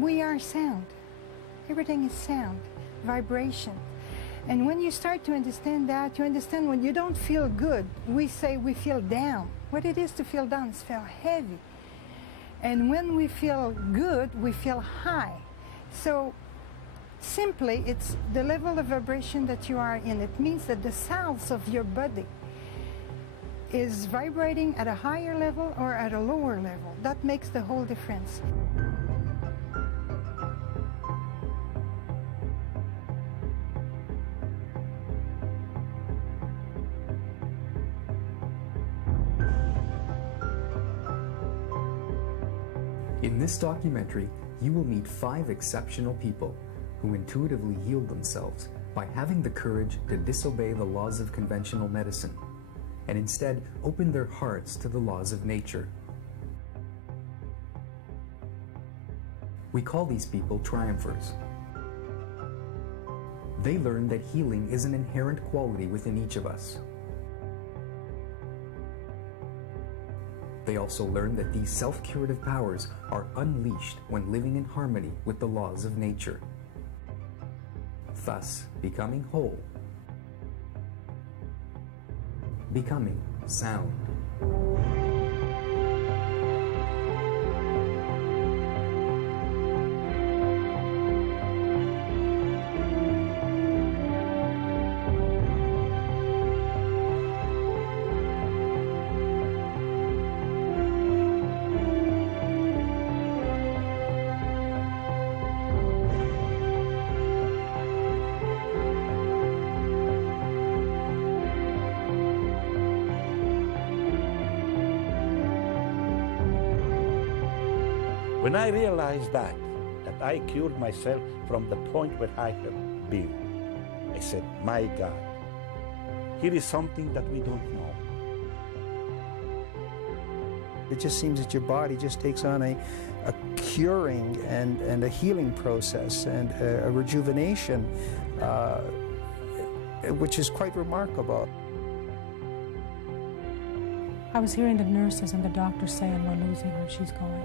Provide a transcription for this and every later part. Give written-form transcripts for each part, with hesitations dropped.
We are sound. Everything is sound, vibration. And when you start to understand that, you understand when you don't feel good, we say we feel down. What it is to feel down is feel heavy. And when we feel good, we feel high. So simply, it's the level of vibration that you are in. It means that the cells of your body is vibrating at a higher level or at a lower level. That makes the whole difference. In this documentary, you will meet 5 exceptional people who intuitively healed themselves by having the courage to disobey the laws of conventional medicine and instead open their hearts to the laws of nature. We call these people triumphers. They learned that healing is an inherent quality within each of us. They also learned that these self-curative powers are unleashed when living in harmony with the laws of nature, thus becoming whole, becoming sound. When I realized that I cured myself from the point where I have been, I said, my God, here is something that we don't know. It just seems that your body just takes on a curing and a healing process and a rejuvenation, which is quite remarkable. I was hearing the nurses and the doctors saying, we're losing her, she's going.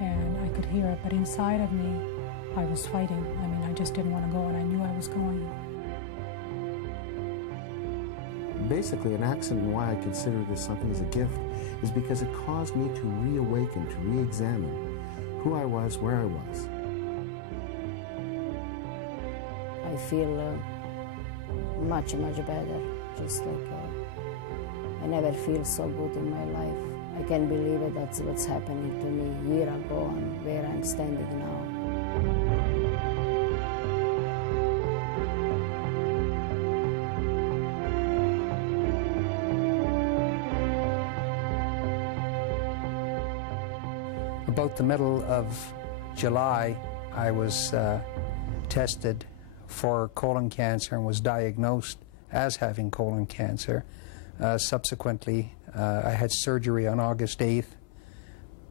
And I could hear it, but inside of me, I was fighting. I mean, I just didn't want to go, and I knew I was going. Basically, an accident, why I consider this something as a gift, is because it caused me to reawaken, to re-examine who I was, where I was. I feel much, much better. Just like I never feel so good in my life. I can't believe it, that's what's happening to me a year ago and where I'm standing now. About the middle of July, I was tested for colon cancer and was diagnosed as having colon cancer. Subsequently, I had surgery on August 8th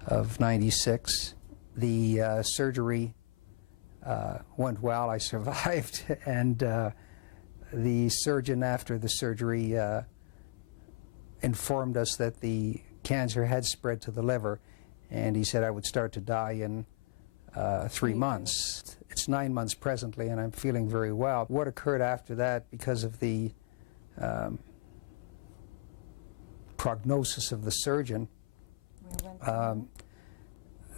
of '96. The surgery went well. I survived, and the surgeon after the surgery informed us that the cancer had spread to the liver, and he said I would start to die in 3 months. It's 9 months presently, and I'm feeling very well. What occurred after that, because of the prognosis of the surgeon,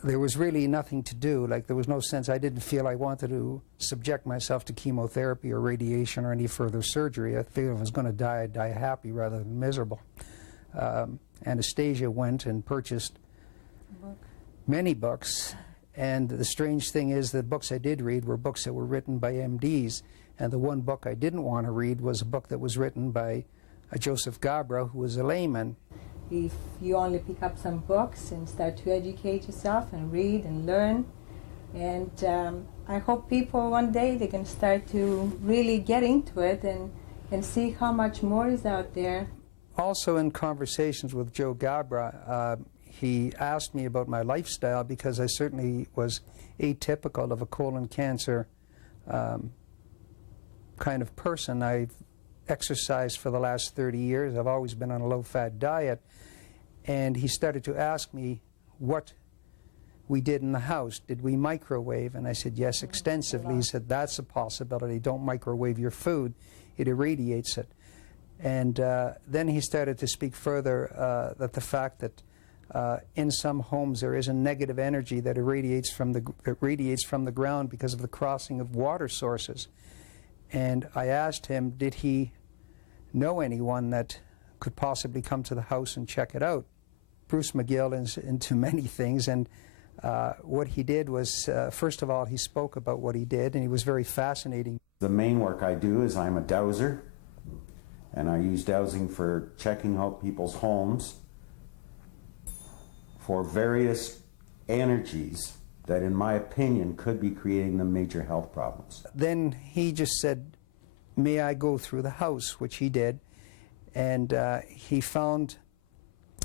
there was really nothing to do. Like, there was no sense. I didn't feel I wanted to subject myself to chemotherapy or radiation or any further surgery. I figured if I was going to die, I'd die happy rather than miserable. Anastasia went and purchased many books, and the strange thing is the books I did read were books that were written by MDs, and the one book I didn't want to read was a book that was written by Joseph Gabra, who was a layman. If you only pick up some books and start to educate yourself and read and learn, and I hope people one day they can start to really get into it and see how much more is out there. Also, in conversations with Joe Gabra, he asked me about my lifestyle, because I certainly was atypical of a colon cancer kind of person. I've exercised for the last 30 years. I've always been on a low-fat diet. And he started to ask me what we did in the house. Did we microwave? And I said, yes, extensively. He said, that's a possibility. Don't microwave your food. It irradiates it. And then he started to speak further that the fact that in some homes there is a negative energy that irradiates from the ground because of the crossing of water sources. And I asked him, did he know anyone that could possibly come to the house and check it out? Bruce McGill is into many things, and what he did was, first of all, he spoke about what he did, and he was very fascinating. The main work I do is I'm a dowser, and I use dowsing for checking out people's homes for various energies that, in my opinion, could be creating them major health problems. Then he just said, may I go through the house, which he did, and he found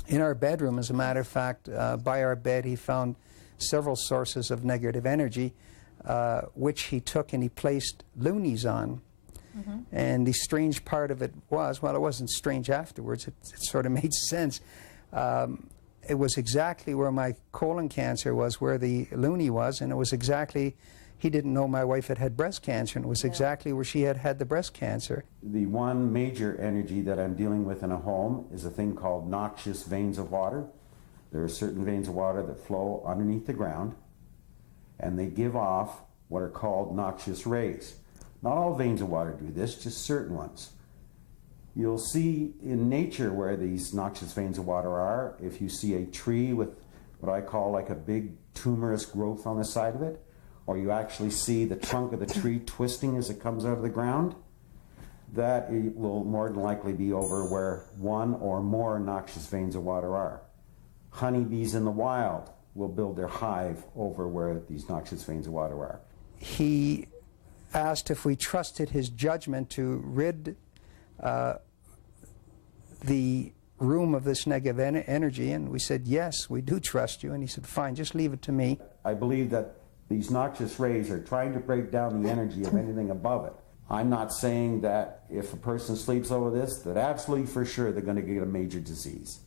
in our bedroom, as a matter of fact, by our bed, he found several sources of negative energy, which he took and he placed loonies on. Mm-hmm. And the strange part of it was, well, it wasn't strange afterwards, it sort of made sense. It was exactly where my colon cancer was, where the loony was, and it was exactly, he didn't know my wife had had breast cancer, and it was exactly where she had had the breast cancer. The one major energy that I'm dealing with in a home is a thing called noxious veins of water. There are certain veins of water that flow underneath the ground, and they give off what are called noxious rays. Not all veins of water do this, just certain ones. You'll see in nature where these noxious veins of water are. If you see a tree with what I call like a big tumorous growth on the side of it, or you actually see the trunk of the tree twisting as it comes out of the ground, that it will more than likely be over where one or more noxious veins of water are. Honeybees in the wild will build their hive over where these noxious veins of water are. He asked if we trusted his judgment to rid the room of this negative energy, and we said, yes, we do trust you. And he said, fine, just leave it to me. I believe that these noxious rays are trying to break down the energy of anything above it. I'm not saying that if a person sleeps over this, that absolutely for sure they're going to get a major disease.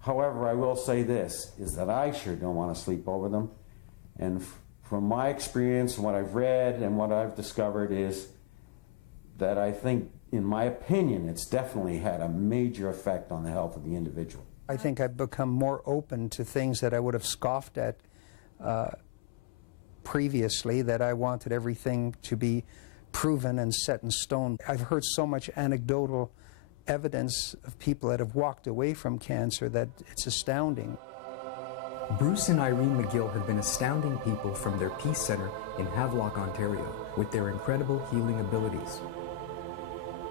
However, I will say this, is that I sure don't want to sleep over them. And from my experience, what I've read and what I've discovered is that I think, in my opinion, it's definitely had a major effect on the health of the individual. I think I've become more open to things that I would have scoffed at previously, that I wanted everything to be proven and set in stone. I've heard so much anecdotal evidence of people that have walked away from cancer that it's astounding. Bruce and Irene McGill have been astounding people from their Peace Center in Havelock, Ontario, with their incredible healing abilities.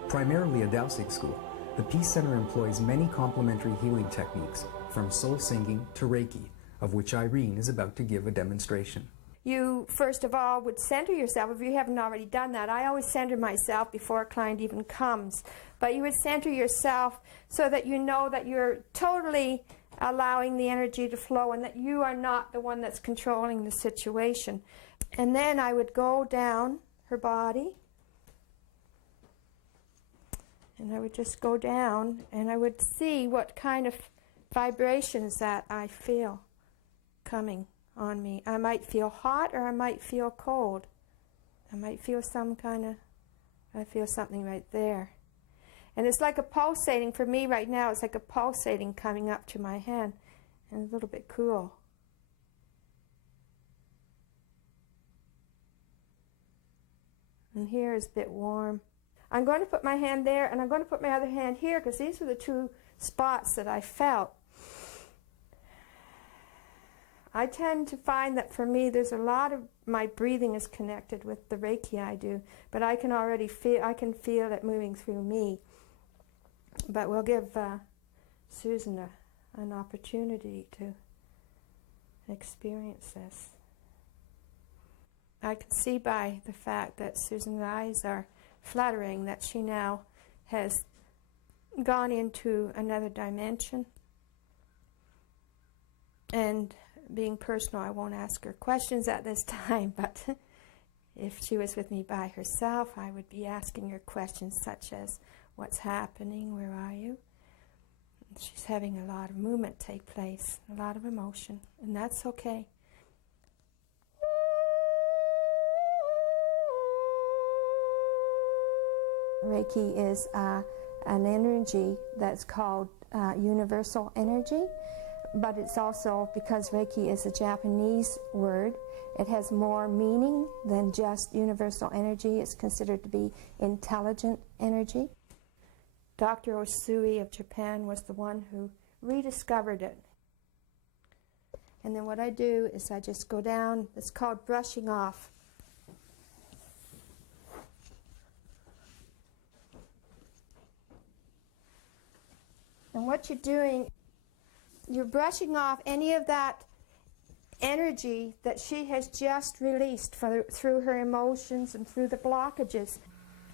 Primarily a dowsing school, the Peace Center employs many complementary healing techniques, from soul singing to Reiki, of which Irene is about to give a demonstration. You, first of all, would center yourself. If you haven't already done that, I always center myself before a client even comes. But you would center yourself so that you know that you're totally allowing the energy to flow and that you are not the one that's controlling the situation. And then I would go down her body, and I would just go down, and I would see what kind of vibrations that I feel coming on me. I might feel hot or I might feel cold. I might feel some kind of, I feel something right there. And it's like a pulsating, for me right now, it's like a pulsating coming up to my hand, and a little bit cool. And here is a bit warm. I'm going to put my hand there, and I'm going to put my other hand here, because these are the two spots that I felt. I tend to find that for me, there's a lot of my breathing is connected with the Reiki I do, but I can already feel, I can feel it moving through me. But we'll give Susan an opportunity to experience this. I can see by the fact that Susan's eyes are fluttering that she now has gone into another dimension. And being personal, I won't ask her questions at this time, but if she was with me by herself, I would be asking her questions such as, what's happening, where are you? She's having a lot of movement take place, a lot of emotion, and that's okay. Reiki is an energy that's called universal energy, but it's also, because Reiki is a Japanese word, it has more meaning than just universal energy. It's considered to be intelligent energy. Dr. Osui of Japan was the one who rediscovered it. And then what I do is I just go down, it's called brushing off. And what you're doing, you're brushing off any of that energy that she has just released through her emotions and through the blockages.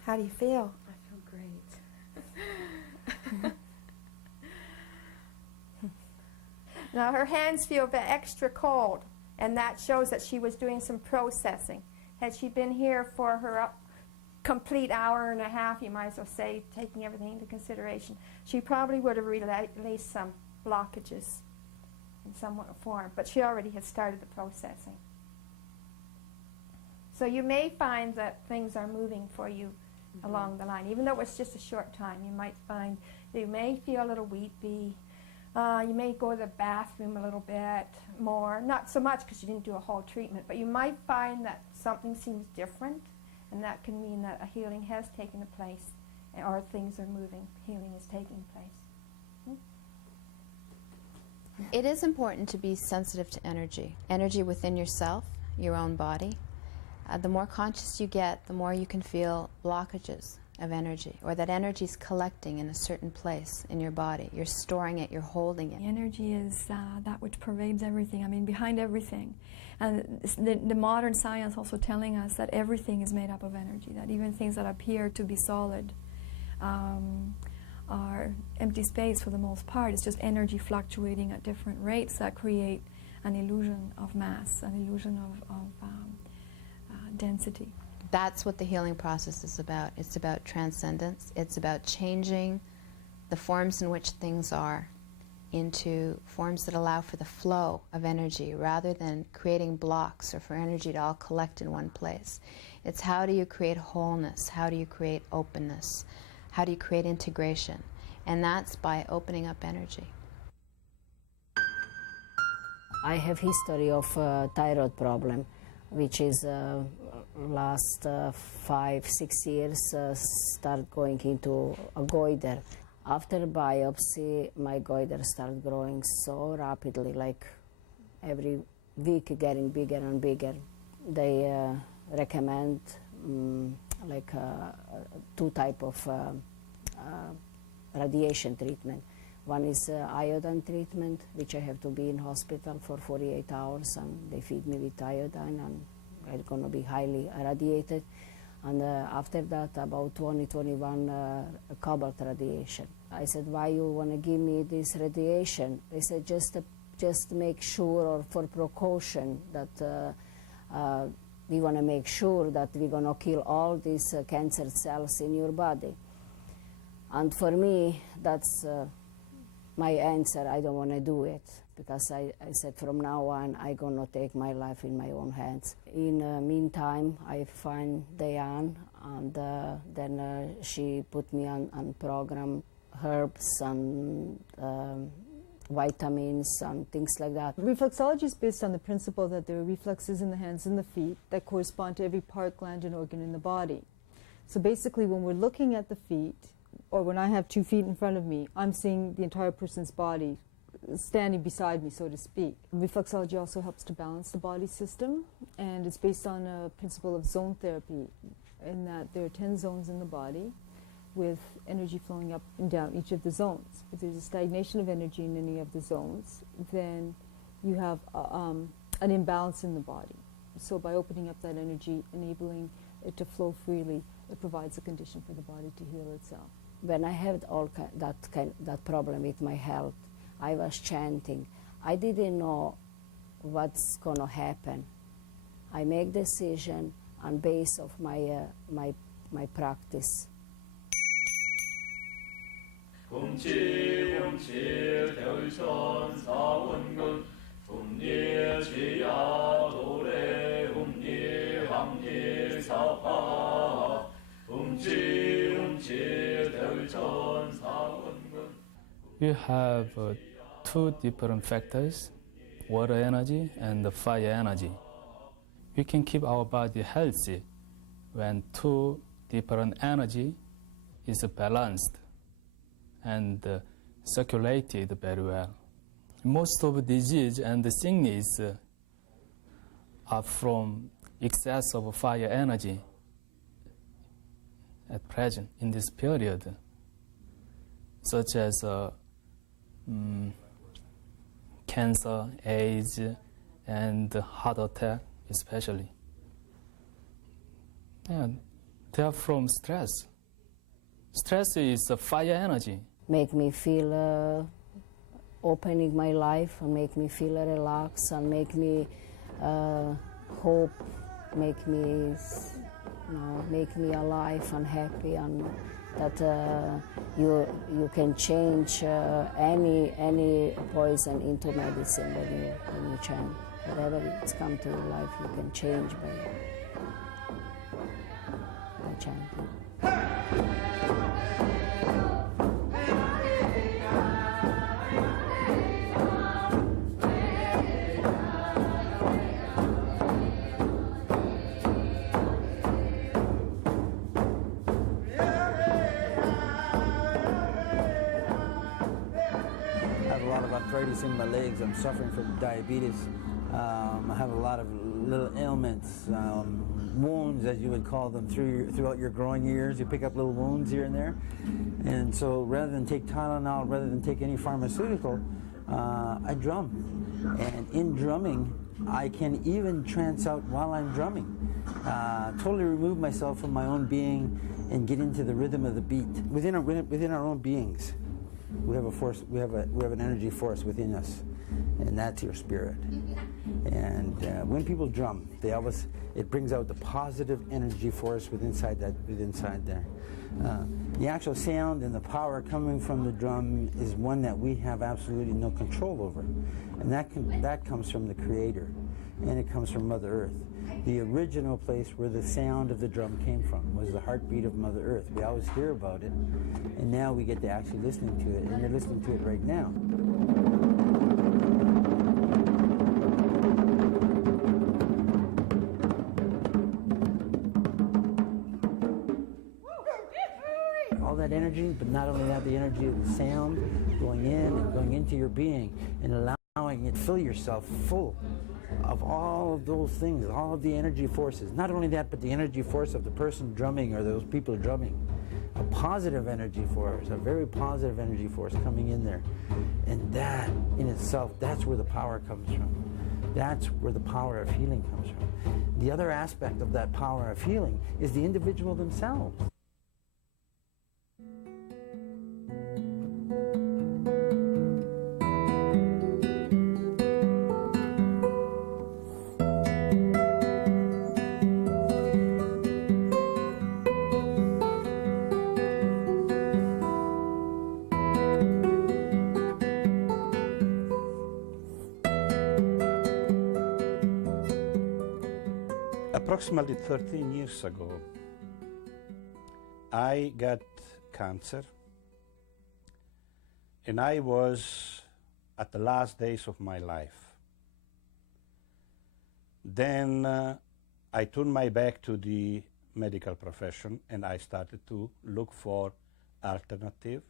How do you feel? I feel great. Now her hands feel extra cold, and that shows that she was doing some processing. Had she been here for her complete hour and a half, you might as well say, taking everything into consideration, she probably would have released some blockages in some form, but she already had started the processing. So you may find that things are moving for you along the line. Even though it's just a short time, you might find that you may feel a little weepy. You may go to the bathroom a little bit more, not so much because you didn't do a whole treatment, but you might find that something seems different, and that can mean that a healing has taken place, or things are moving, healing is taking place. It is important to be sensitive to energy. Energy within yourself, your own body. The more conscious you get, the more you can feel blockages of energy, or that energy is collecting in a certain place in your body. You're storing it, you're holding it. Energy is that which pervades everything, I mean, behind everything. And the modern science also telling us that everything is made up of energy, that even things that appear to be solid are empty space for the most part. It's just energy fluctuating at different rates that create an illusion of mass, an illusion of density. That's what the healing process is about. It's about transcendence. It's about changing the forms in which things are into forms that allow for the flow of energy rather than creating blocks or for energy to all collect in one place. It's how do you create wholeness? How do you create openness? How do you create integration? And that's by opening up energy. I have history of thyroid problem, which is last 5-6 years start going into a goiter. After biopsy, my goiter started growing so rapidly, like every week getting bigger and bigger. They recommend like two type of radiation treatment. One is iodine treatment, which I have to be in hospital for 48 hours, and they feed me with iodine, and I'm going to be highly irradiated. And after that, about 20-21 cobalt radiation. I said, why you want to give me this radiation? They said, just make sure, or for precaution, that we want to make sure that we're going to kill all these cancer cells in your body. And for me, that's my answer. I don't want to do it, because I said from now on, I'm going to take my life in my own hands. In the meantime, I find Diane, and then she put me on program, herbs and vitamins and things like that. Reflexology is based on the principle that there are reflexes in the hands and the feet that correspond to every part, gland, and organ in the body. So basically, when we're looking at the feet, or when I have 2 feet in front of me, I'm seeing the entire person's body standing beside me, so to speak. Reflexology also helps to balance the body system, and it's based on a principle of zone therapy, in that there are 10 zones in the body with energy flowing up and down each of the zones. If there's a stagnation of energy in any of the zones, then you have an imbalance in the body. So by opening up that energy, enabling it to flow freely, it provides a condition for the body to heal itself. When I had that problem with my health, I was chanting. I didn't know what's going to happen. I make decision on base of my practice. 훔칠 대울천 사원군 훔리 지야 도래 훔리 황리 사파 훔칠 대울천 사원군. We have two different factors, water energy and the fire energy. We can keep our body healthy when two different energy is balanced and circulated very well. Most of disease and the sickness are from excess of fire energy at present in this period, such as cancer, AIDS, and heart attack especially. And they are from stress. Stress is fire energy. Make me feel opening my life and make me feel relaxed and make me hope, make me alive and happy, and that you can change any poison into medicine when you change. Whatever it's come to your life, you can change by chanting. Arthritis in my legs. I'm suffering from diabetes. I have a lot of little ailments, wounds, as you would call them, throughout your growing years. You pick up little wounds here and there. And so rather than take Tylenol, rather than take any pharmaceutical, I drum. And in drumming, I can even trance out while I'm drumming. Totally remove myself from my own being and get into the rhythm of the beat. Within our own beings, we have a force. We have an energy force within us, and that's your spirit. And when people drum, it brings out the positive energy force within there. The actual sound and the power coming from the drum is one that we have absolutely no control over, and that comes from the Creator, and it comes from Mother Earth. The original place where the sound of the drum came from was the heartbeat of Mother Earth. We always hear about it, and now we get to actually listening to it, and you're listening to it right now. All that energy, but not only that, the energy of the sound going in and going into your being and allowing it to fill yourself full of all of those things, all of the energy forces. Not only that, but the energy force of the person drumming or those people drumming. A positive energy force, a very positive energy force coming in there. And that in itself, that's where the power comes from. That's where the power of healing comes from. The other aspect of that power of healing is the individual themselves. Approximately 13 years ago, I got cancer, and I was at the last days of my life. Then I turned my back to the medical profession, and I started to look for alternative.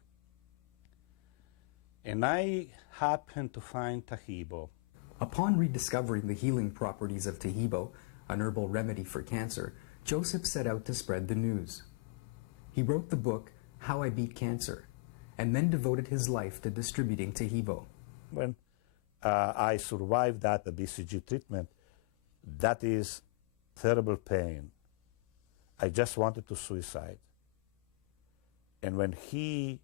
And I happened to find Tahibo. Upon rediscovering the healing properties of Tahibo, an herbal remedy for cancer, Joseph set out to spread the news. He wrote the book, How I Beat Cancer, and then devoted his life to distributing Tahibo. When I survived that BCG treatment, that is terrible pain. I just wanted to suicide. And when he,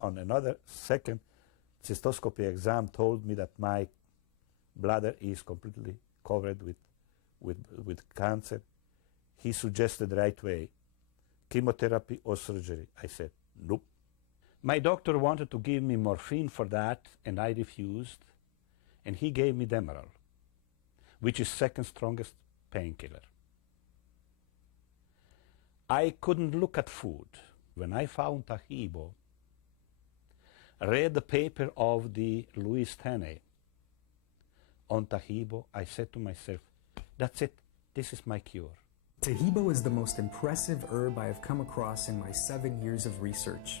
on another second cystoscopy exam, told me that my bladder is completely covered with cancer, he suggested right away, chemotherapy or surgery. I said, nope. My doctor wanted to give me morphine for that, and I refused, and he gave me Demerol, which is second strongest painkiller. I couldn't look at food. When I found Tahibo, read the paper of the Louis Tenney on Tahibo, I said to myself, that's it, this is my cure. Tahibo is the most impressive herb I have come across in my 7 years of research.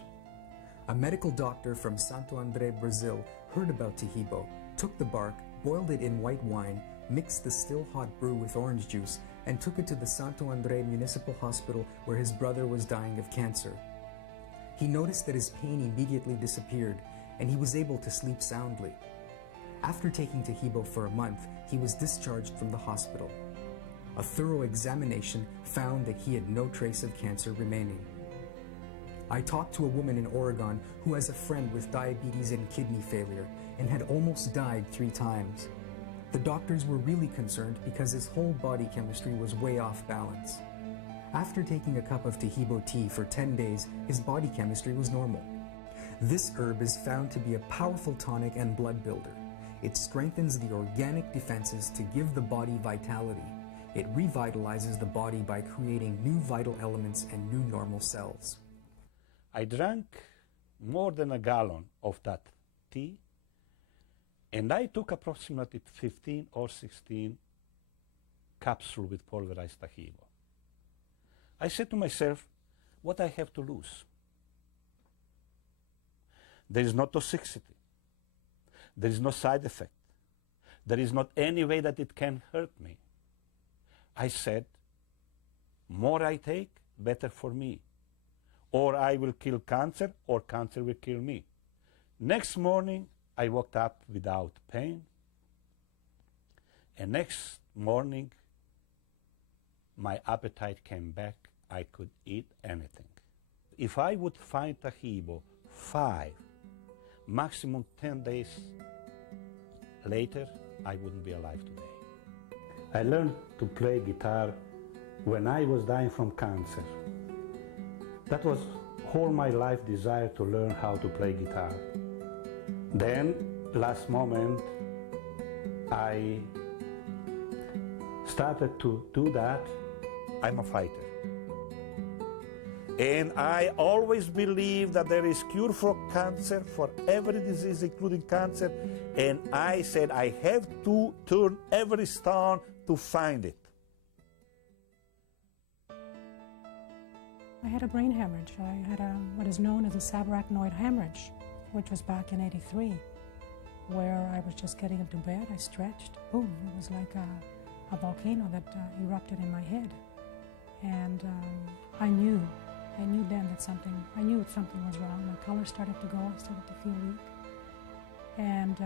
A medical doctor from Santo André, Brazil, heard about Tahibo, took the bark, boiled it in white wine, mixed the still hot brew with orange juice, and took it to the Santo André Municipal Hospital where his brother was dying of cancer. He noticed that his pain immediately disappeared, and he was able to sleep soundly. After taking Tahibo for a month, he was discharged from the hospital. A thorough examination found that he had no trace of cancer remaining. I talked to a woman in Oregon who has a friend with diabetes and kidney failure and had almost died 3 times. The doctors were really concerned because his whole body chemistry was way off balance. After taking a cup of Tahibo tea for 10 days, his body chemistry was normal. This herb is found to be a powerful tonic and blood builder. It strengthens the organic defenses to give the body vitality. It revitalizes the body by creating new vital elements and new normal cells. I drank more than a gallon of that tea, and I took approximately 15 or 16 capsules with pulverized Tahibo. I said to myself, what I have to lose? There is no toxicity. There is no side effect. There is not any way that it can hurt me. I said, more I take, better for me. Or I will kill cancer, or cancer will kill me. Next morning, I woke up without pain. And next morning, my appetite came back. I could eat anything. If I would find Tahibo 5, maximum 10 days later, I wouldn't be alive today. I learned to play guitar when I was dying from cancer. That was all my life desire, to learn how to play guitar. Then, last moment, I started to do that. I'm a fighter. And I always believe that there is cure for cancer, for every disease, including cancer. And I said I have to turn every stone to find it. I had a brain hemorrhage. I had what is known as a subarachnoid hemorrhage, which was back in '83, where I was just getting into bed, I stretched, boom, it was like a volcano that erupted in my head. And I knew then that something was wrong. My color started to go, I started to feel weak. And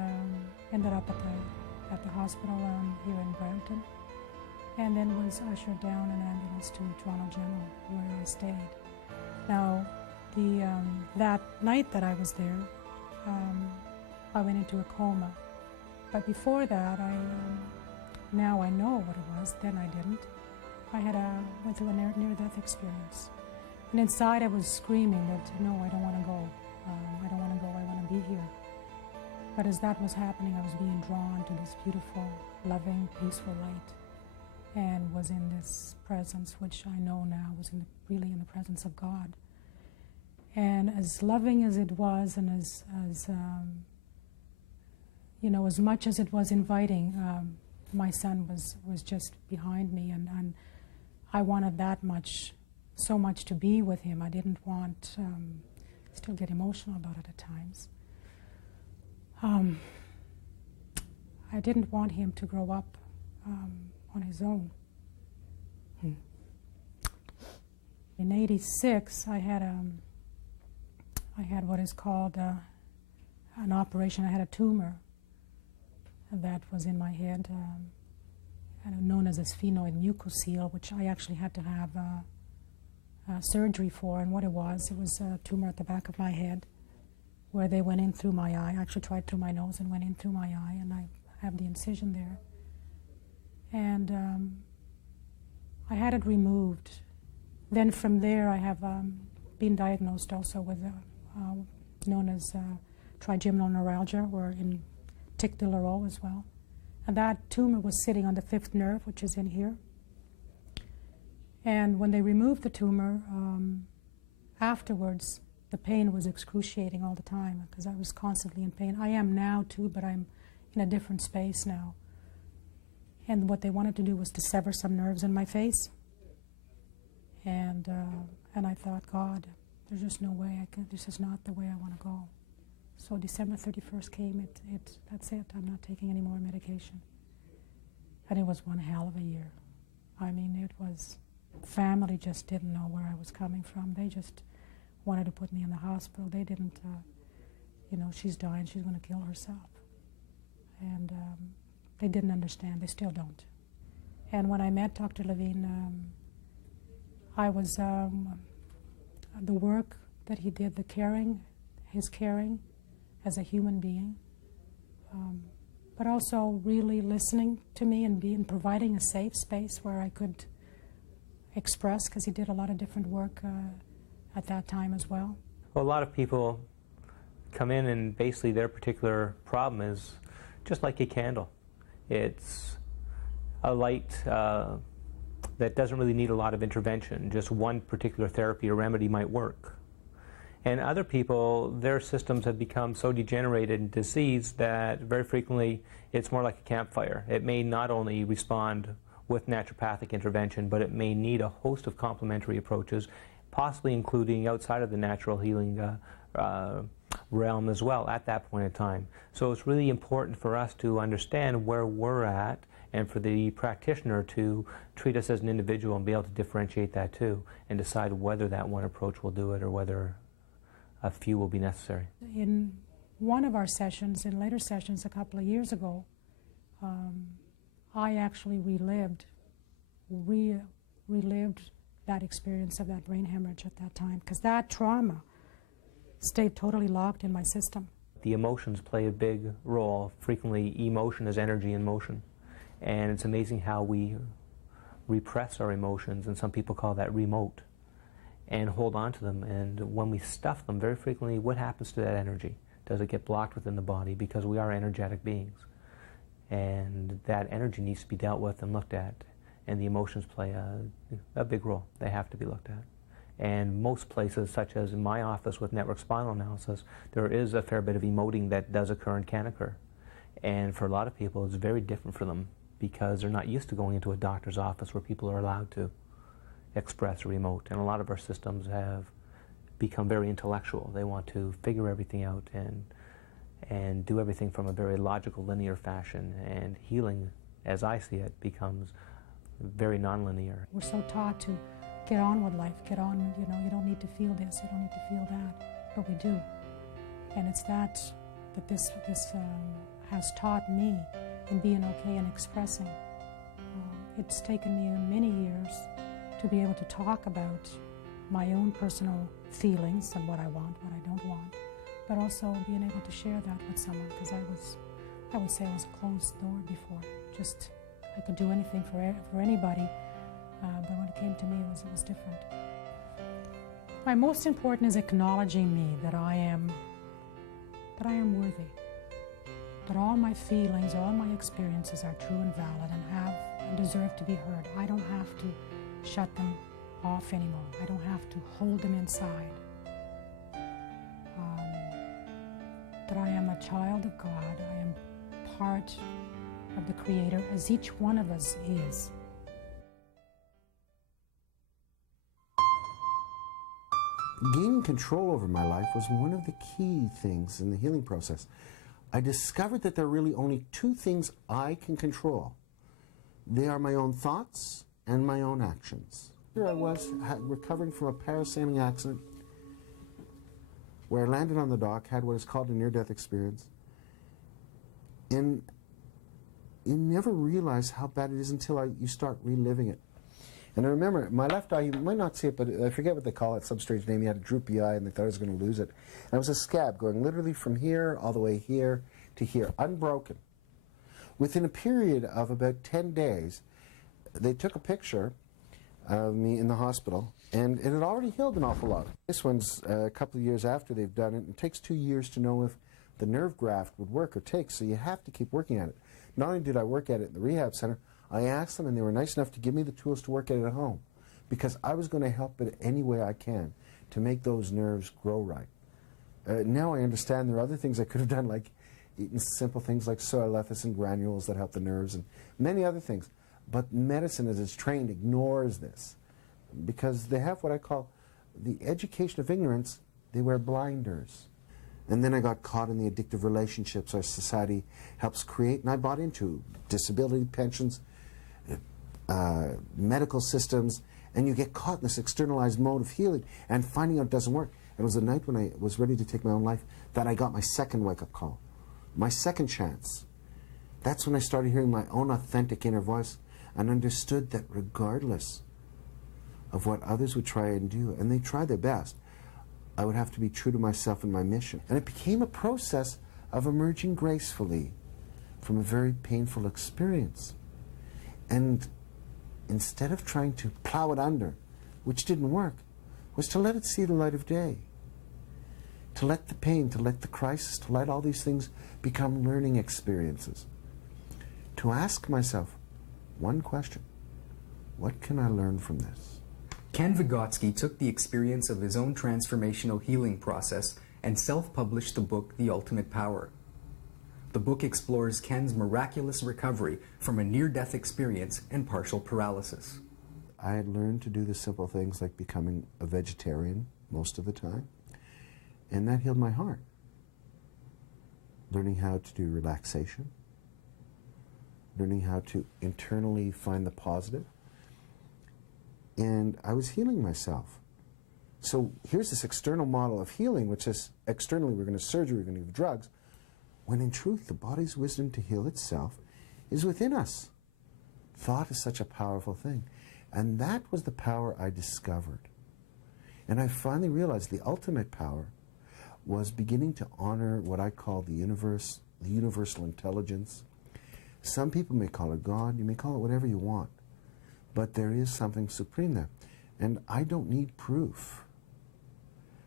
ended up at the hospital here in Brampton. And then was ushered down an ambulance to Toronto General, where I stayed. Now, that night that I was there, I went into a coma. But before that, now I know what it was. Then I didn't. I went through a near-death experience. And inside I was screaming that, no, I don't want to go. I don't want to go, I want to be here. But as that was happening, I was being drawn to this beautiful, loving, peaceful light, and was in this presence, which I know now was really in the presence of God. And as loving as it was, and as much as it was inviting, my son was just behind me, and I wanted so much to be with him. I didn't want, still get emotional about it at times. I didn't want him to grow up on his own. In '86, I had what is called an operation. I had a tumor that was in my head, known as a sphenoid mucocele, which I actually had to have surgery for. And what it was a tumor at the back of my head, where they went in through my eye. I actually tried through my nose and went in through my eye, and I have the incision there. And I had it removed. Then from there, I have been diagnosed also with known as trigeminal neuralgia, or in tic douloureux as well. And that tumor was sitting on the 5th nerve, which is in here. And when they removed the tumor, afterwards, the pain was excruciating all the time because I was constantly in pain. I am now too, but I'm in a different space now. And what they wanted to do was to sever some nerves in my face. And I thought, God, there's just no way this is not the way I want to go. So December 31st came, that's it, I'm not taking any more medication. And it was one hell of a year. I mean, it was, family just didn't know where I was coming from. They just wanted to put me in the hospital. They didn't, she's dying, she's going to kill herself. And they didn't understand, they still don't. And when I met Dr. Levine, I was, the work that he did, his caring as a human being, but also really listening to me and providing a safe space where I could express, because he did a lot of different work at that time as well. Well, a lot of people come in and basically their particular problem is just like a candle. It's a light that doesn't really need a lot of intervention. Just one particular therapy or remedy might work. And other people, their systems have become so degenerated and diseased that very frequently it's more like a campfire. It may not only respond with naturopathic intervention, but it may need a host of complementary approaches, possibly including outside of the natural healing realm as well at that point in time. So it's really important for us to understand where we're at and for the practitioner to treat us as an individual and be able to differentiate that too and decide whether that one approach will do it or whether a few will be necessary. In one of our sessions, in later sessions a couple of years ago, I actually relived that experience of that brain hemorrhage at that time, because that trauma stayed totally locked in my system. The emotions play a big role. Frequently, emotion is energy in motion. And it's amazing how we repress our emotions, and some people call that remote, and hold on to them. And when we stuff them, very frequently, what happens to that energy? Does it get blocked within the body? Because we are energetic beings. And that energy needs to be dealt with and looked at. And the emotions play a big role. They have to be looked at. And most places, such as in my office with network spinal analysis, there is a fair bit of emoting that does occur and can occur. And for a lot of people, it's very different for them because they're not used to going into a doctor's office where people are allowed to express or emote. And a lot of our systems have become very intellectual. They want to figure everything out and do everything from a very logical, linear fashion. And healing, as I see it, becomes very nonlinear. We're so taught to get on with life, get on, you don't need to feel this, you don't need to feel that, but we do. And it's that this has taught me in being okay and expressing. It's taken me many years to be able to talk about my own personal feelings and what I want, what I don't want, but also being able to share that with someone, because I would say I was a closed door before. Just, I could do anything for anybody, but when it came to me, it was different. My most important is acknowledging me, that I am worthy, that all my feelings, all my experiences are true and valid and deserve to be heard. I don't have to shut them off anymore. I don't have to hold them inside. That I am a child of God. I am part of the Creator, as each one of us is. Gaining control over my life was one of the key things in the healing process. I discovered that there are really only two things I can control. They are my own thoughts and my own actions. Here I was recovering from a parasailing accident where I landed on the dock, had what is called a near-death experience. And you never realize how bad it is until you start reliving it. And I remember, my left eye, you might not see it, but I forget what they call it, some strange name. He had a droopy eye and they thought I was going to lose it. And it was a scab going literally from here all the way here to here, unbroken. Within a period of about 10 days, they took a picture of me in the hospital, and it had already healed an awful lot. This one's a couple of years after they've done it. It takes 2 years to know if the nerve graft would work or take, so you have to keep working at it. Not only did I work at it in the rehab center, I asked them, and they were nice enough to give me the tools to work at it at home, because I was going to help it any way I can to make those nerves grow right. Now I understand there are other things I could have done, like eating simple things like soy lecithin granules that help the nerves and many other things. But medicine, as it's trained, ignores this because they have what I call the education of ignorance. They wear blinders. And then I got caught in the addictive relationships our society helps create, and I bought into disability pensions, medical systems, and you get caught in this externalized mode of healing and finding out it doesn't work. It was the night when I was ready to take my own life that I got my second wake-up call, my second chance. That's when I started hearing my own authentic inner voice and understood that regardless of what others would try and do, and they try their best, I would have to be true to myself and my mission. And it became a process of emerging gracefully from a very painful experience. And instead of trying to plow it under, which didn't work, was to let it see the light of day. To let the pain, to let the crisis, to let all these things become learning experiences. To ask myself one question: what can I learn from this? Ken Vygotsky took the experience of his own transformational healing process and self-published the book The Ultimate Power. The book explores Ken's miraculous recovery from a near-death experience and partial paralysis. I had learned to do the simple things like becoming a vegetarian most of the time, and that healed my heart. Learning how to do relaxation, learning how to internally find the positive, and I was healing myself. So here's this external model of healing, which is externally we're going to surgery, we're going to give drugs, when in truth the body's wisdom to heal itself is within us. Thought is such a powerful thing. And that was the power I discovered. And I finally realized the ultimate power was beginning to honor what I call the universe, the universal intelligence. Some people may call it God, you may call it whatever you want, but there is something supreme there. And I don't need proof,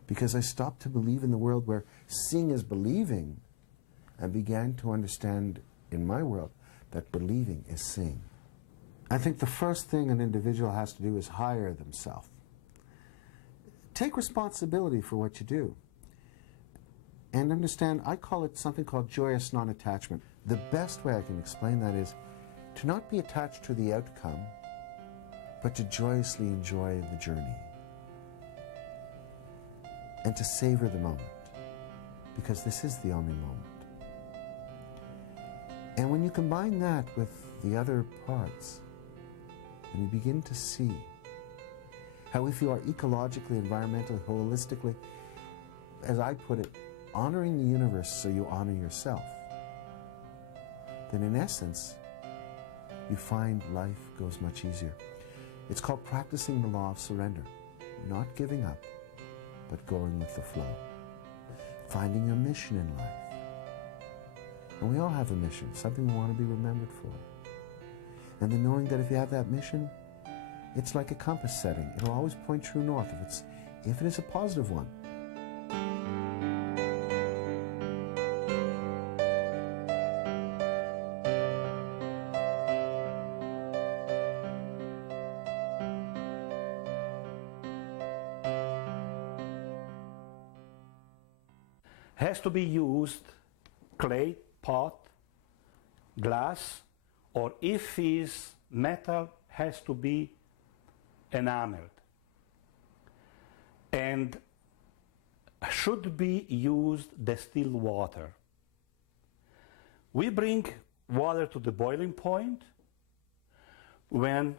because I stopped to believe in the world where seeing is believing, and began to understand in my world that believing is seeing. I think the first thing an individual has to do is hire themselves. Take responsibility for what you do. And understand, I call it something called joyous non-attachment. The best way I can explain that is to not be attached to the outcome, but to joyously enjoy the journey. And to savor the moment, because this is the only moment. And when you combine that with the other parts, and you begin to see how if you are ecologically, environmentally, holistically, as I put it, honoring the universe so you honor yourself, then in essence, you find life goes much easier. It's called practicing the law of surrender, not giving up, but going with the flow. Finding your mission in life. And we all have a mission, something we want to be remembered for. And then knowing that if you have that mission, it's like a compass setting. It'll always point true north if it is a positive one. Has to be used clay, pot, glass, or if is metal, has to be enameled. And should be used distilled water. We bring water to the boiling point. When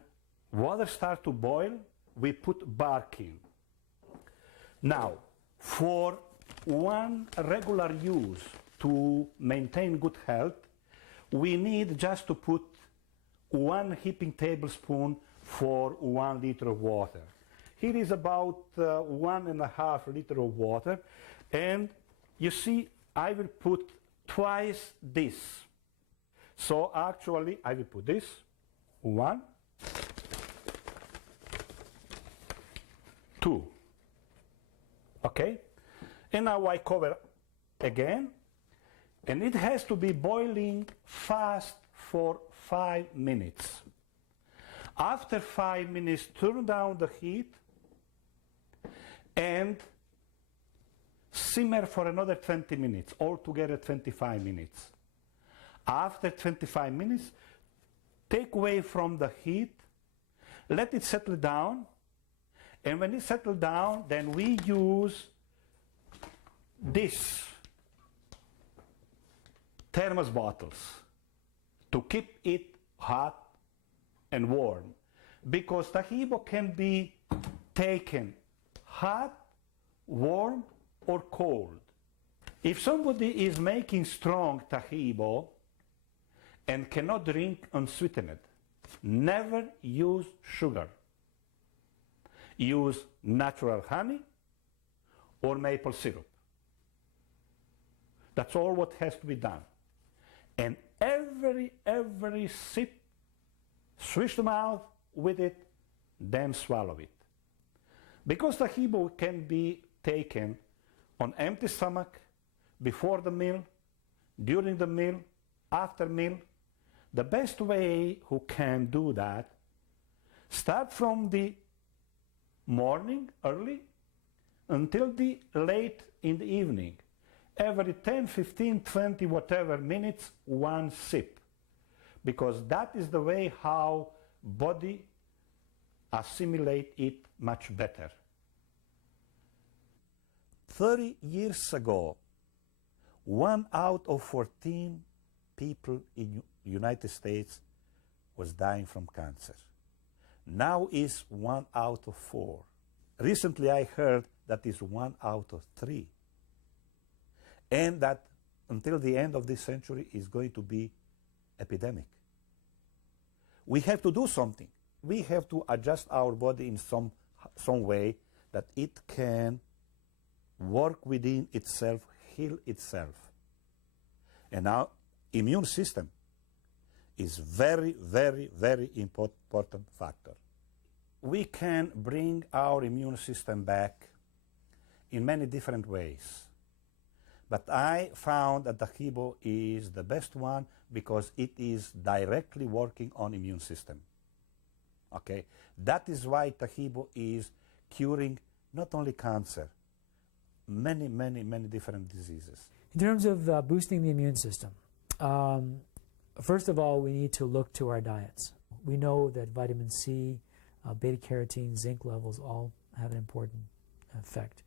water starts to boil, we put bark in. Now, for one regular use to maintain good health, we need just to put 1 heaping tablespoon for 1 liter of water. Here is about 1.5 liter of water, and you see I will put twice this. So actually I will put this, 1, 2. Okay? And now I cover again, and it has to be boiling fast for 5 minutes. After 5 minutes, turn down the heat and simmer for another 20 minutes, altogether 25 minutes. After 25 minutes, take away from the heat, let it settle down, and when it settles down, then we use this thermos bottles to keep it hot and warm, because Tahibo can be taken hot, warm, or cold. If somebody is making strong Tahibo and cannot drink unsweetened, never use sugar. Use natural honey or maple syrup. That's all what has to be done. And every sip, swish the mouth with it, then swallow it. Because Tahibo can be taken on empty stomach, before the meal, during the meal, after meal, the best way who can do that, start from the morning early until the late in the evening. Every 10, 15, 20, whatever minutes, one sip. Because that is the way how body assimilate it much better. 30 years ago, 1 out of 14 people in United States was dying from cancer. Now is 1 out of 4. Recently I heard that is 1 out of 3. And that until the end of this century is going to be epidemic. We have to do something. We have to adjust our body in some way that it can work within itself, heal itself. And our immune system is very, very, very important factor. We can bring our immune system back in many different ways. But I found that Tahibo is the best one because it is directly working on immune system. Okay? That is why Tahibo is curing not only cancer, many, many, many different diseases. In terms of boosting the immune system, first of all, we need to look to our diets. We know that vitamin C, beta-carotene, zinc levels all have an important effect.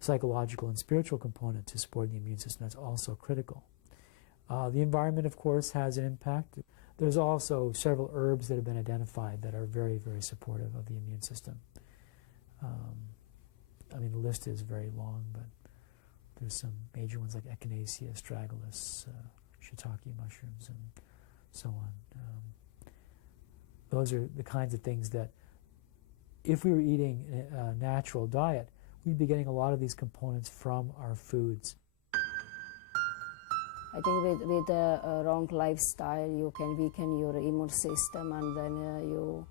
Psychological and spiritual component to support the immune system is also critical. The environment, of course, has an impact. There's also several herbs that have been identified that are very, very supportive of the immune system. I mean, the list is very long, but there's some major ones like Echinacea, astragalus, shiitake mushrooms, and so on. Those are the kinds of things that, if we were eating a natural diet, we'd be getting a lot of these components from our foods. I think with a wrong lifestyle, you can weaken your immune system, and then you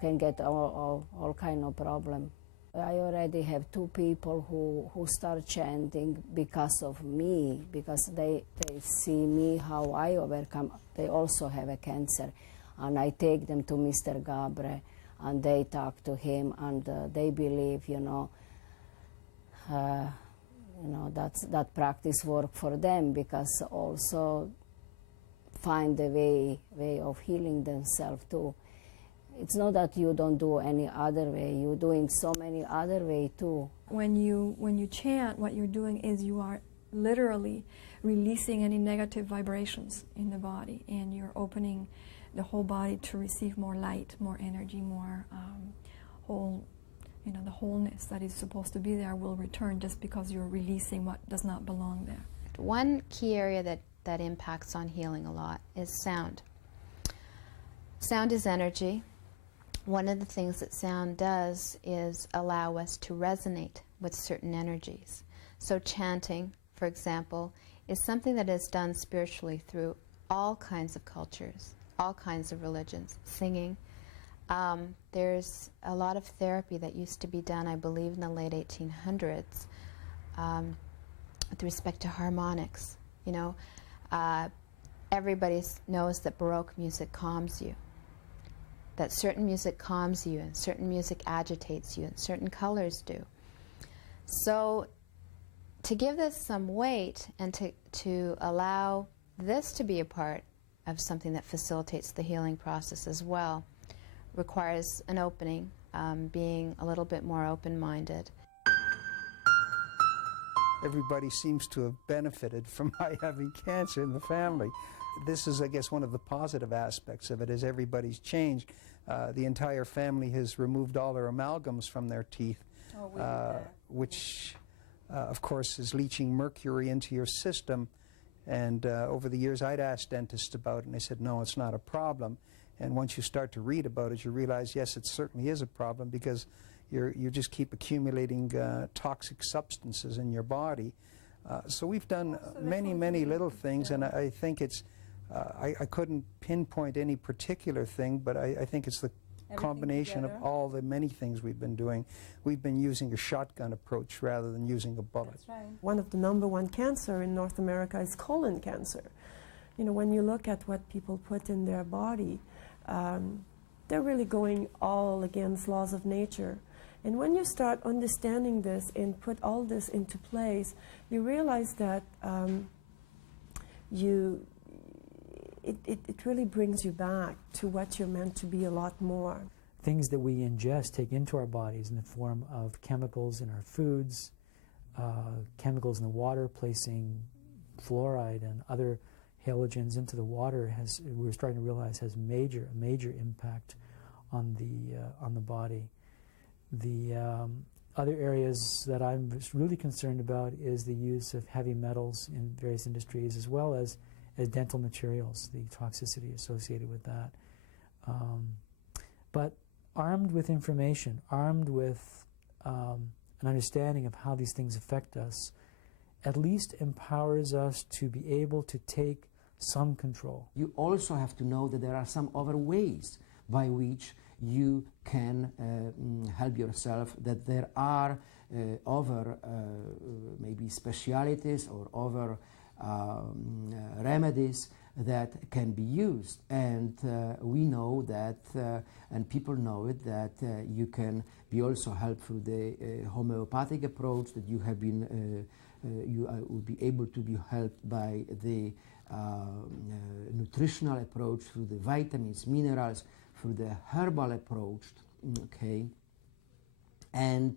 can get all kind of problem. I already have 2 people who start chanting because of me, because they see me, how I overcome. They also have a cancer, and I take them to Mr. Gabre, and they talk to him, and they believe, that practice work for them, because also find a way of healing themselves too. It's not that you don't do any other way, you're doing so many other way too. When you chant, what you're doing is you are literally releasing any negative vibrations in the body, and you're opening the whole body to receive more light, more energy, more the wholeness that is supposed to be there will return just because you're releasing what does not belong there. One key area that impacts on healing a lot is sound. Sound is energy. One of the things that sound does is allow us to resonate with certain energies. So chanting, for example, is something that is done spiritually through all kinds of cultures, all kinds of religions. Singing, There's a lot of therapy that used to be done, I believe, in the late 1800s with respect to harmonics. You know, everybody knows that Baroque music calms you, that certain music calms you and certain music agitates you and certain colors do. So to give this some weight and to allow this to be a part of something that facilitates the healing process as well requires an opening, being a little bit more open-minded. Everybody seems to have benefited from my having cancer in the family. This is, I guess, one of the positive aspects of it, is everybody's changed. The entire family has removed all their amalgams from their teeth, which, of course, is leaching mercury into your system. And over the years, I'd asked dentists about it, and they said, no, it's not a problem. And once you start to read about it, you realize, yes, it certainly is a problem, because you just keep accumulating toxic substances in your body. So we've done many little things, and I think it's, I couldn't pinpoint any particular thing, but I think it's the combination of all the many things we've been doing. We've been using a shotgun approach rather than using a bullet. That's right. One of the #1 cancer in North America is colon cancer. You know, when you look at what people put in their body, they're really going all against laws of nature. And when you start understanding this and put all this into place, you realize that it really brings you back to what you're meant to be a lot more. Things that we ingest, take into our bodies in the form of chemicals in our foods, chemicals in the water, placing fluoride and other halogens into the water, we're starting to realize has major impact on the body. The other areas that I'm really concerned about is the use of heavy metals in various industries, as well as dental materials, the toxicity associated with that. But armed with information, armed with an understanding of how these things affect us, at least empowers us to be able to take some control. You also have to know that there are some other ways by which you can help yourself, that there are other maybe specialities or other remedies that can be used. And we know that, and people know it, that you can be also helped through the homeopathic approach, that you have been, you will be able to be helped by the nutritional approach, through the vitamins, minerals, through the herbal approach, okay? And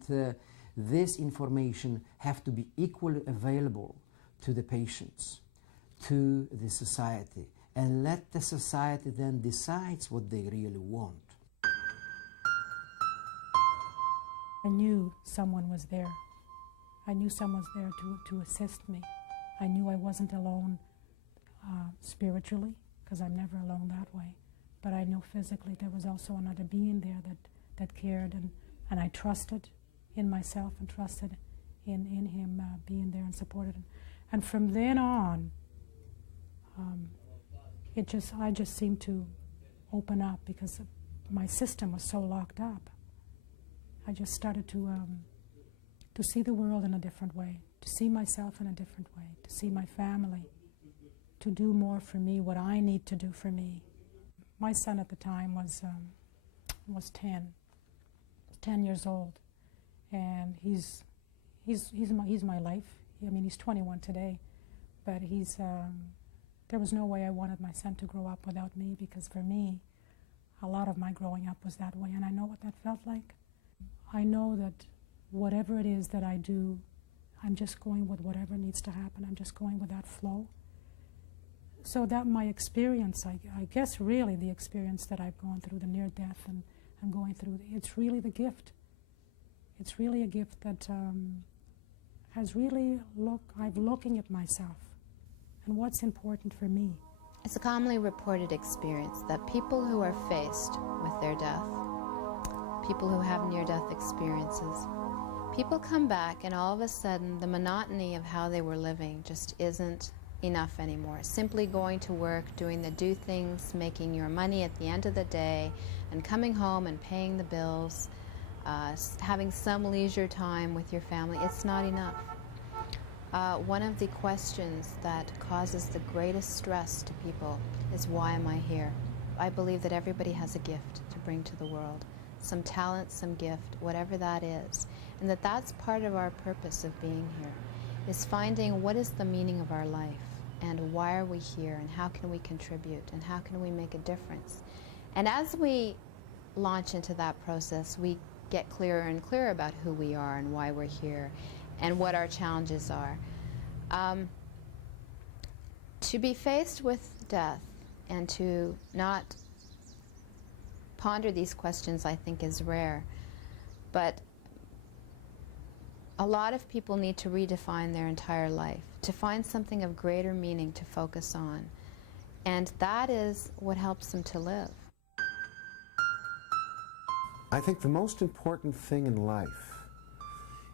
this information have to be equally available to the patients, to the society, and let the society then decides what they really want. I knew someone was there. I knew someone was there to assist me. I knew I wasn't alone spiritually, because I'm never alone that way. But I know physically there was also another being there that cared, and I trusted in myself and trusted in him being there and supported him. And from then on, I just seemed to open up, because my system was so locked up. I just started to see the world in a different way, to see myself in a different way, to see my family, to do more for me, what I need to do for me. My son at the time was 10 years old, and he's my life. I mean, he's 21 today, but there was no way I wanted my son to grow up without me, because for me, a lot of my growing up was that way, and I know what that felt like. I know that whatever it is that I do, I'm just going with whatever needs to happen. I'm just going with that flow. So that my experience, I guess really the experience that I've gone through, the near-death and I'm going through, it's really the gift. It's really a gift that has really I'm looking at myself and what's important for me. It's a commonly reported experience that people who are faced with their death, people who have near-death experiences, people come back and all of a sudden the monotony of how they were living just isn't enough anymore. Simply going to work, doing the do things, making your money at the end of the day, and coming home and paying the bills, having some leisure time with your family, it's not enough. One of the questions that causes the greatest stress to people is, why am I here? I believe that everybody has a gift to bring to the world, some talent, some gift, whatever that is, and that's part of our purpose of being here, is finding what is the meaning of our life, and why are we here, and how can we contribute, and how can we make a difference. And as we launch into that process, we get clearer and clearer about who we are and why we're here and what our challenges are. To be faced with death and to not ponder these questions, I think, is rare. But a lot of people need to redefine their entire life, to find something of greater meaning to focus on. And that is what helps them to live. I think the most important thing in life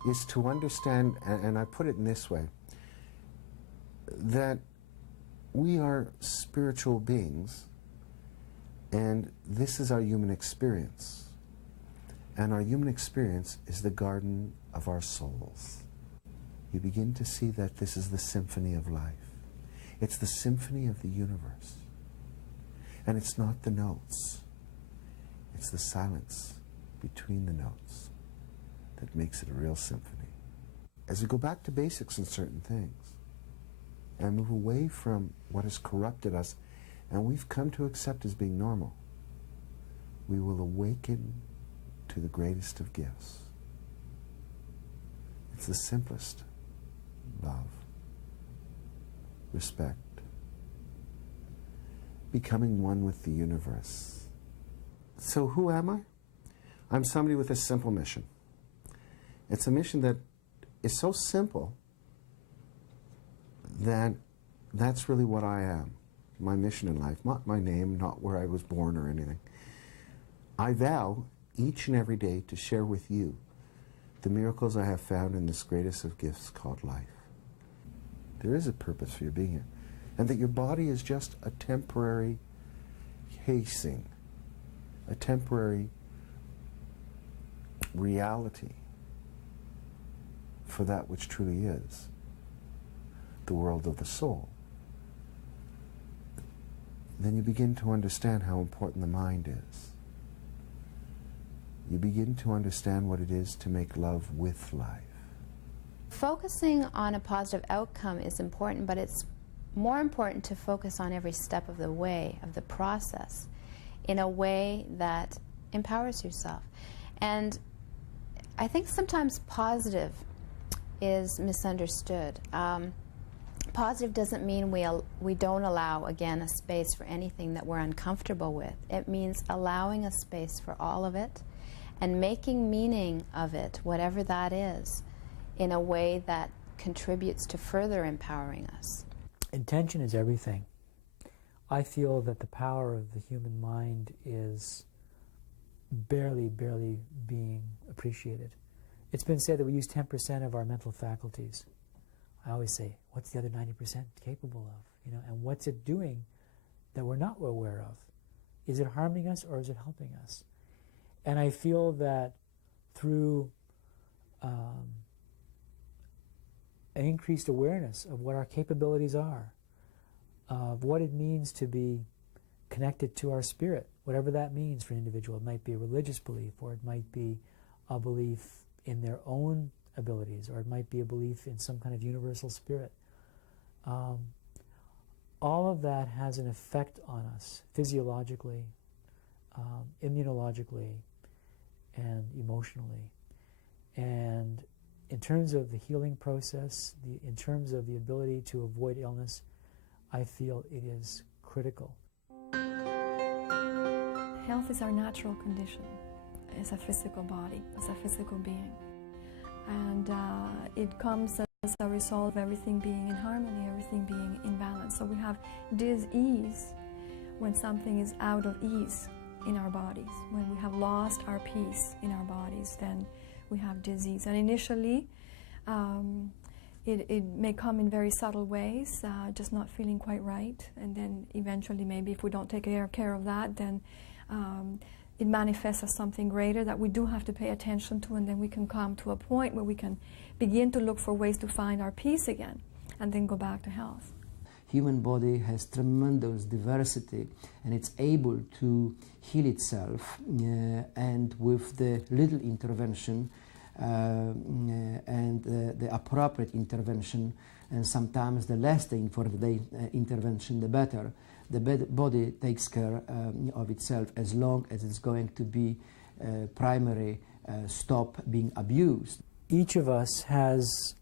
is to understand, and I put it in this way, that we are spiritual beings, and this is our human experience. And our human experience is the garden of our souls. You begin to see that this is the symphony of life. It's the symphony of the universe. And it's not the notes. It's the silence between the notes that makes it a real symphony. As we go back to basics in certain things and move away from what has corrupted us and we've come to accept as being normal, we will awaken to the greatest of gifts. It's the simplest: love, respect, becoming one with the universe. So who am I? I'm somebody with a simple mission. It's a mission that is so simple that that's really what I am. My mission in life, not my name, not where I was born or anything. I vow each and every day to share with you the miracles I have found in this greatest of gifts called life. There is a purpose for your being here, and that your body is just a temporary casing, a temporary reality for that which truly is the world of the soul. Then you begin to understand how important the mind is. You begin to understand what it is to make love with life. Focusing on a positive outcome is important, but it's more important to focus on every step of the way, of the process, in a way that empowers yourself. And I think sometimes positive is misunderstood. Positive doesn't mean we don't allow, again, a space for anything that we're uncomfortable with. It means allowing a space for all of it and making meaning of it, whatever that is, in a way that contributes to further empowering us. Intention is everything. I feel that the power of the human mind is barely being appreciated. It's been said that we use 10% of our mental faculties. I always say, what's the other 90% capable of? You know, and what's it doing that we're not aware of? Is it harming us or is it helping us? And I feel that through an increased awareness of what our capabilities are, of what it means to be connected to our spirit, whatever that means for an individual. It might be a religious belief, or it might be a belief in their own abilities, or it might be a belief in some kind of universal spirit. All of that has an effect on us physiologically, immunologically, and emotionally. And in terms of the healing process, in terms of the ability to avoid illness, I feel it is critical. Health is our natural condition as a physical body, as a physical being. And it comes as a result of everything being in harmony, everything being in balance. So we have dis-ease when something is out of ease in our bodies. When we have lost our peace in our bodies, then we have disease. And initially, It may come in very subtle ways, just not feeling quite right, and then eventually maybe if we don't take care of that, then it manifests as something greater that we do have to pay attention to, and then we can come to a point where we can begin to look for ways to find our peace again and then go back to health. Human body has tremendous diversity and it's able to heal itself, and with the little intervention and the appropriate intervention, and sometimes the less the intervention the better, the body takes care of itself as long as it's going to be primary stop being abused. Each of us has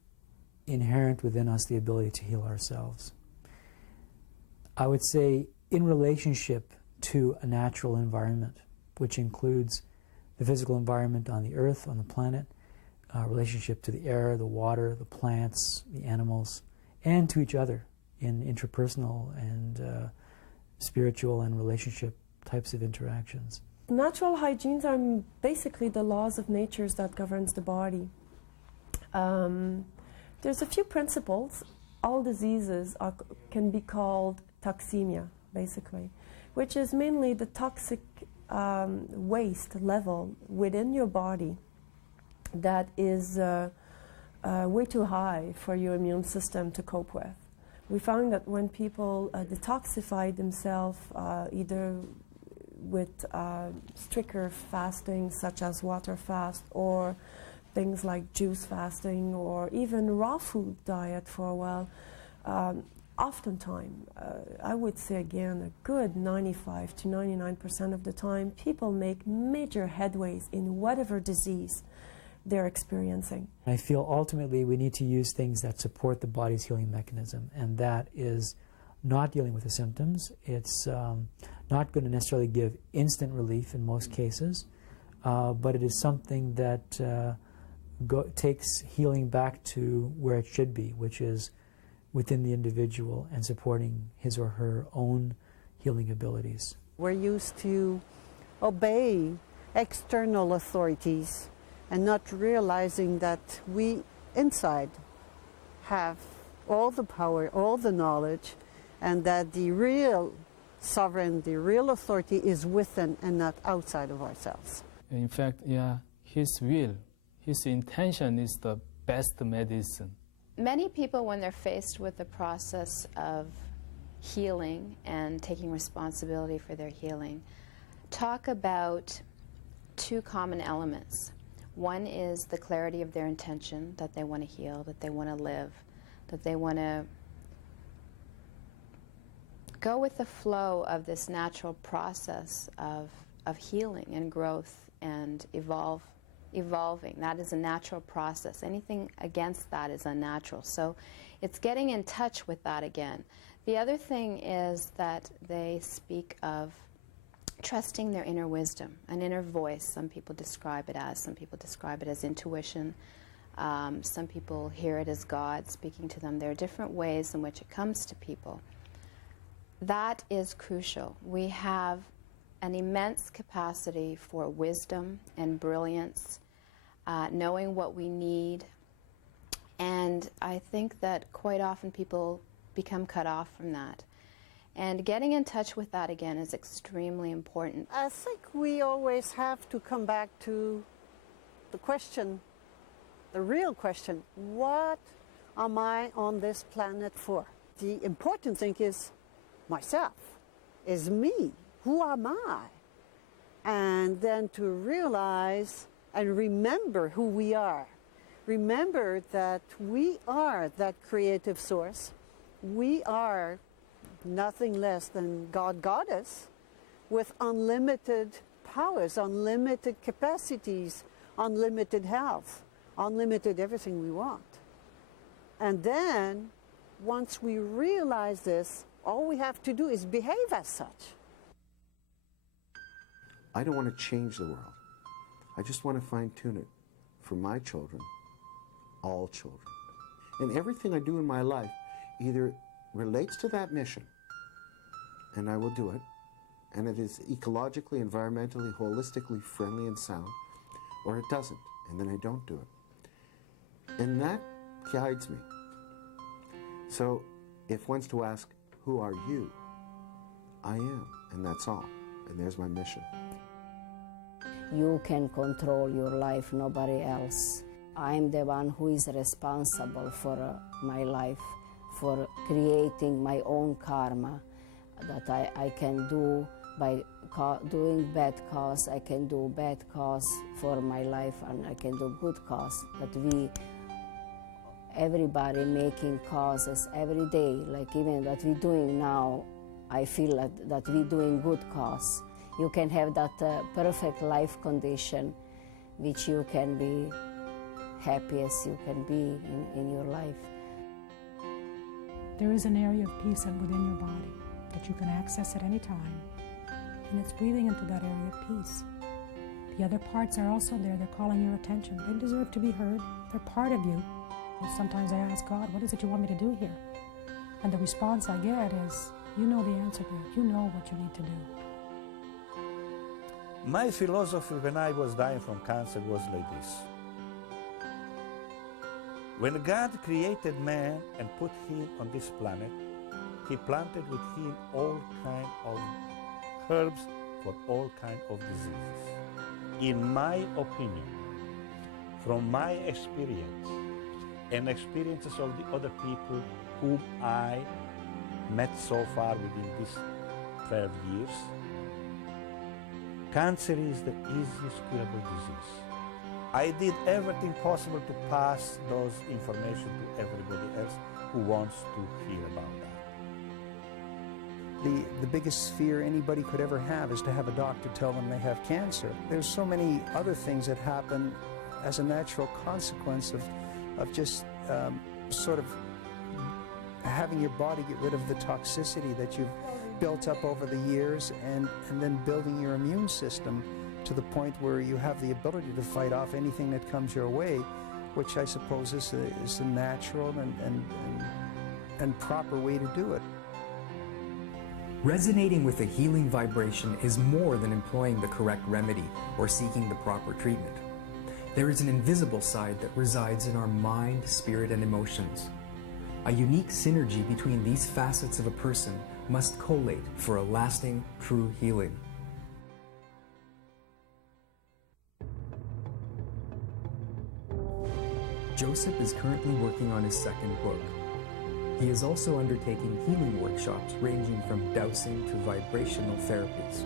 inherent within us the ability to heal ourselves. I would say in relationship to a natural environment, which includes the physical environment on the earth, on the planet, relationship to the air, the water, the plants, the animals, and to each other in interpersonal and spiritual and relationship types of interactions. Natural hygienes are basically the laws of nature that governs the body. There's a few principles. All diseases can be called toxemia, basically, which is mainly the toxic waste level within your body that is way too high for your immune system to cope with. We found that when people detoxify themselves, either with stricter fasting, such as water fast, or things like juice fasting, or even raw food diet for a while, oftentimes, I would say again, a good 95 to 99% of the time, people make major headways in whatever disease they're experiencing. I feel ultimately we need to use things that support the body's healing mechanism, and that is not dealing with the symptoms. It's not going to necessarily give instant relief in most cases, but it is something that takes healing back to where it should be, which is within the individual and supporting his or her own healing abilities. We're used to obey external authorities and not realizing that we inside have all the power, all the knowledge, and that the real sovereign, the real authority is within and not outside of ourselves. In fact, his will, his intention is the best medicine. Many people, when they're faced with the process of healing and taking responsibility for their healing, talk about two common elements. One is the clarity of their intention, that they want to heal, that they want to live, that they want to go with the flow of this natural process of healing and growth and evolving. That is a natural process. Anything against that is unnatural. So it's getting in touch with that again. The other thing is that they speak of trusting their inner wisdom, an inner voice. Some people describe it as, some people describe it as intuition. Some people hear it as God speaking to them. There are different ways in which it comes to people. That is crucial. We have an immense capacity for wisdom and brilliance, knowing what we need. And I think that quite often people become cut off from that. And getting in touch with that again is extremely important. I think we always have to come back to the question, the real question, what am I on this planet for? The important thing is myself, is me. Who am I? And then to realize and remember who we are. Remember that we are that creative source. We are nothing less than God, Goddess, with unlimited powers, unlimited capacities, unlimited health, unlimited everything we want. And then, once we realize this, all we have to do is behave as such. I don't want to change the world. I just want to fine-tune it for my children, all children. And everything I do in my life either relates to that mission, and I will do it, and it is ecologically, environmentally, holistically friendly and sound, or it doesn't, and then I don't do it. And that guides me. So if one's to ask, who are you? I am, and that's all. And there's my mission. You can control your life, nobody else. I'm the one who is responsible for my life, for creating my own karma that I can do by doing bad cause. I can do bad cause for my life, and I can do good cause. That everybody making causes every day, like even what we're doing now, I feel that we're doing good cause. You can have that perfect life condition which you can be happy as you can be in your life. There is an area of peace within your body that you can access at any time, and it's breathing into that area of peace. The other parts are also there. They're calling your attention. They deserve to be heard. They're part of you. And sometimes I ask God, what is it you want me to do here? And the response I get is, you know the answer to it. You know what you need to do. My philosophy when I was dying from cancer was like this. When God created man and put him on this planet, he planted with him all kinds of herbs for all kinds of diseases. In my opinion, from my experience and experiences of the other people whom I met so far within these 12 years, cancer is the easiest curable disease. I did everything possible to pass those information to everybody else who wants to hear about that. The biggest fear anybody could ever have is to have a doctor tell them they have cancer. There's so many other things that happen as a natural consequence of just sort of having your body get rid of the toxicity that you've built up over the years, and then building your immune system to the point where you have the ability to fight off anything that comes your way, which I suppose is a natural and proper way to do it. Resonating with a healing vibration is more than employing the correct remedy or seeking the proper treatment. There is an invisible side that resides in our mind, spirit, and emotions. A unique synergy between these facets of a person must collate for a lasting, true healing. Joseph is currently working on his second book. He is also undertaking healing workshops ranging from dowsing to vibrational therapies.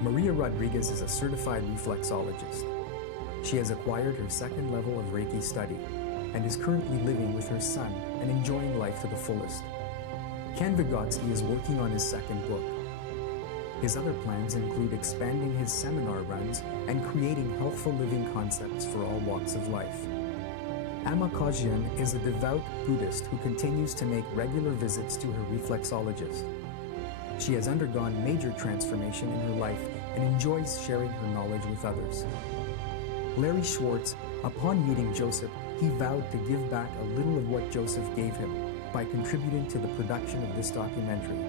Maria Rodriguez is a certified reflexologist. She has acquired her second level of Reiki study and is currently living with her son and enjoying life to the fullest. Ken Vygotsky is working on his second book. His other plans include expanding his seminar runs and creating healthful living concepts for all walks of life. Amma Kajian is a devout Buddhist who continues to make regular visits to her reflexologist. She has undergone major transformation in her life and enjoys sharing her knowledge with others. Larry Schwartz, upon meeting Joseph, he vowed to give back a little of what Joseph gave him by contributing to the production of this documentary.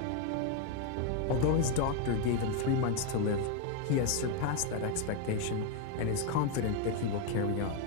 Although his doctor gave him 3 months to live, he has surpassed that expectation and is confident that he will carry on.